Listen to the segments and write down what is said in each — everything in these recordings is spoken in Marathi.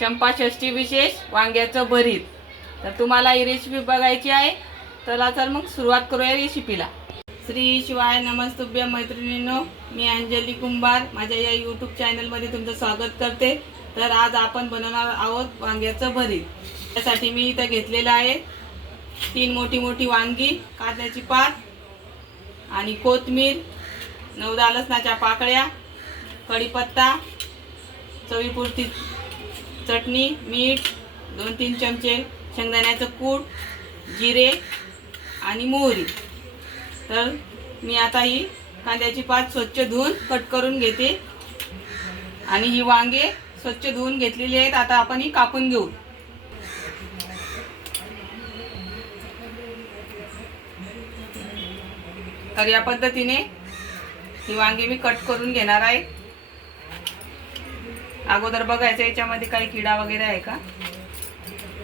चंपा षष्ठी विशेष वांग्याचं भरीत. तर तुम्हाला ही रेसिपी बघायची आहे. चला तर मग सुरुवात करूया रेसिपीला श्री शिवाय नमस्तुभ्य मैत्रिणींनो मी अंजली कुंभार. माझ्या या यूट्यूब चॅनलमध्ये तुमचं स्वागत करते. तर आज आपण बनवणार आहोत वांग्याचं भरीत. त्यासाठी मी इथं घेतलेलं आहे तीन मोठी मोठी वांगी कांद्याची पात आणि कोथमीर नवदा लसणाच्या पाकळ्या कढीपत्ता चवीपुरती चटणी मीठ दोन तीन चमचे शेंगदाण्याचं कूट जिरे आणि मोहरी. तर मी आता ही कांद्याची पात स्वच्छ धुवून कट करून घेते. आणि ही वांगे स्वच्छ धुवून घेतलेली आहेत. आता आपण ही कापून घेऊ. तर या पद्धतीने ही वांगे मी कट करून घेणार आहे. अगोदर बघायचं याच्यामध्ये काही किडा वगैरे आहे का?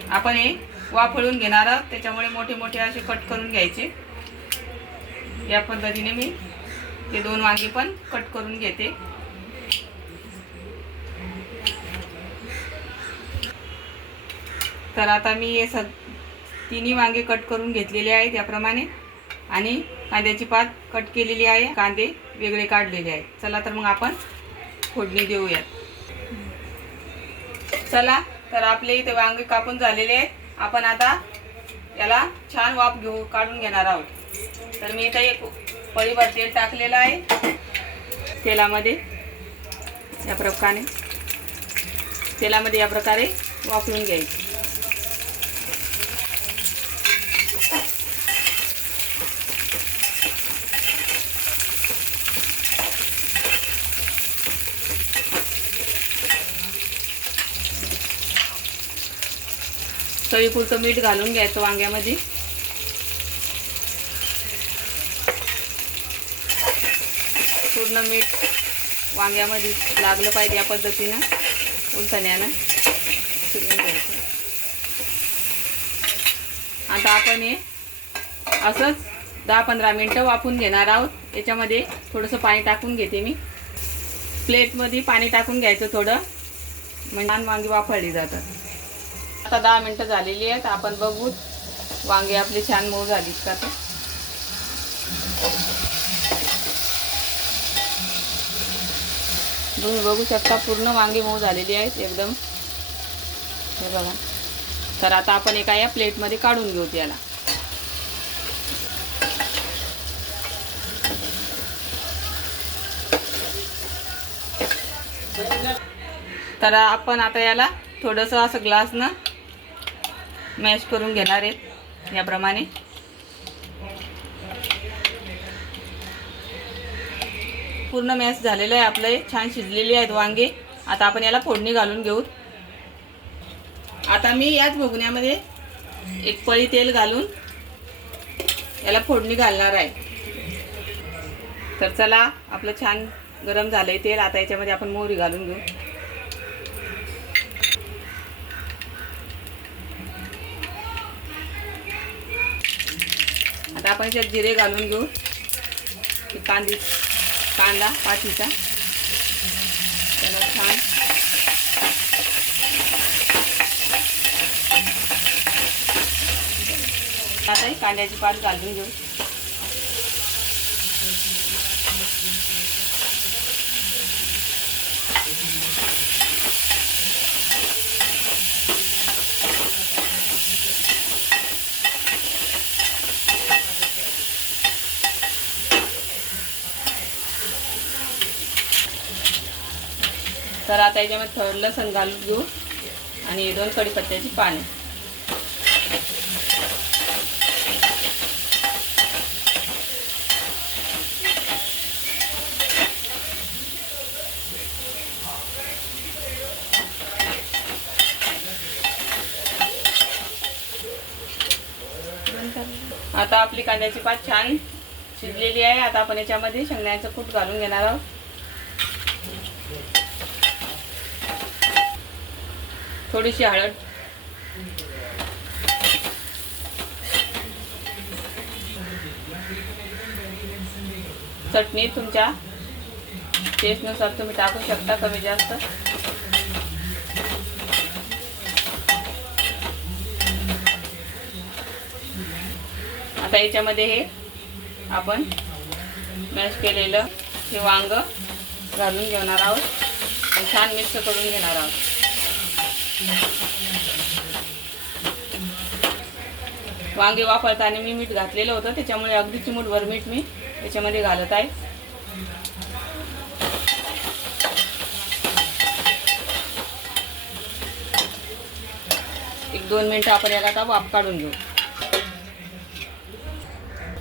आपण हे वाफळून घेणार आहोत त्याच्यामुळे मोठे मोठे असे कट करून घ्यायचे. या पद्धतीने मी हे दोन वांगे पण कट करून घेते. तर आता मी हे सग तिन्ही वांगे कट करून घेतलेले आहेत याप्रमाणे. आणि कांद्याची पात कट केलेली आहे कांदे वेगळे काढलेले आहेत. चला तर मग आपण फोडणी देऊयात. चला तर आपले इथे वांगे कापून झालेले आहेत. आपण आता याला छान वाफ घेऊ काढून घेणार आहोत. तर मी इथं एक पळीभर तेल टाकलेलं आहे. तेलामध्ये या प्रकारे तेलामध्ये या प्रकारे वापरून घ्यायचं. चवीपुरतं मीठ घालून घ्यायचं वांग्यामध्ये. पूर्ण मीठ वांग्यामध्ये लागलं पाहिजे या पद्धतीनं उलथण्यानं फिरवून घ्यायचं. आता आपण हे असंच दहा पंधरा मिनटं वाफून घेणार आहोत. याच्यामध्ये थोडंसं पाणी टाकून घेते मी. प्लेटमध्ये पाणी टाकून घ्यायचं थोडं. म्हणजे वांगी वाफळली जातात. आता दहा मिनटं झालेली आहेत. आपण बघू. वांगे आपली छान मऊ झालीत का तर तुम्ही बघू शकता पूर्ण वांगे मऊ झालेली आहेत एकदम. हे बघा. तर आता आपण एका या प्लेटमध्ये काढून घेऊ याला तर आपण आता याला थोडंसं असं ग्लासनं मॅश करून घेणार आहेत याप्रमाणे. पूर्ण मॅश झालेलं आहे आपलं छान शिजलेली आहेत वांगे. आता आपण याला फोडणी घालून घेऊ. आता मी याच भुगण्यामध्ये एक पळी तेल घालून याला फोडणी घालणार आहे. तर चला आपलं छान गरम झालंय तेल. आता याच्यामध्ये आपण मोहरी घालून घेऊ. आता आपण याच्यात जिरे घालून घेऊ. कांदी कांदा पातीचा त्याला छान. आता ही कांद्याची पात घालून घेऊ. तर आता याच्यामध्ये थोडं लसण घालून घेऊ. आणि हे दोन कढीपत्त्याची पाने. आता आपली कांद्याची पात छान शिजलेली आहे. आता आपण याच्यामध्ये शेंगण्याचं कूट घालून घेणार आहोत. थोडीशी हळद. चटणी तुमच्या टेस्टनुसार तुम्ही टाकू शकता कमी जास्त. आता याच्यामध्ये हे आपण मॅश केलेलं हे वांग घालून घेणार आहोत आणि छान मिक्स करून घेणार आहोत. वांगे वापरताना मी मीठ घातलेलं होतं. त्याच्यामुळे अगदी चिमूटभर मीठ मी त्याच्यामध्ये घालत आहे. एक दोन मिनटं आपण याला आता वाफ काढून घेऊ.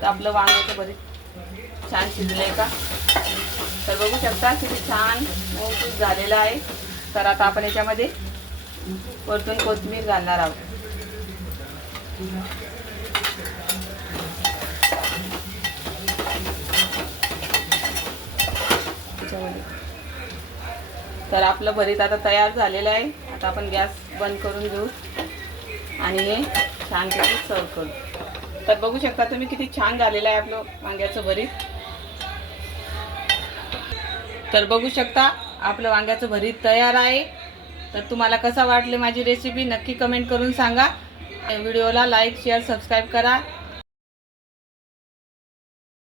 तर आपलं वांग्याचं बरेच छान शिजलं आहे का? तर बघू शकता किती छान मऊसूत झालेलं आहे. तर आता आपण याच्यामध्ये वरतून कोथिंबीर घालणार आहोत. तर आपलं भरीत आता तयार झालेलं आहे. आता आपण गॅस बंद करून घेऊ आणि हे छानपैकी सर्व करू. तर बघू शकता तुम्ही किती छान झालेलं आहे आपलं वांग्याचं भरीत. तर बघू शकता आपलं वांग्याचं भरीत तयार आहे. तर तुम्हाला कसा वाटले माझी रेसिपी नक्की कमेंट करून सांगा. व्हिडिओला लाईक शेअर सबस्क्राईब करा.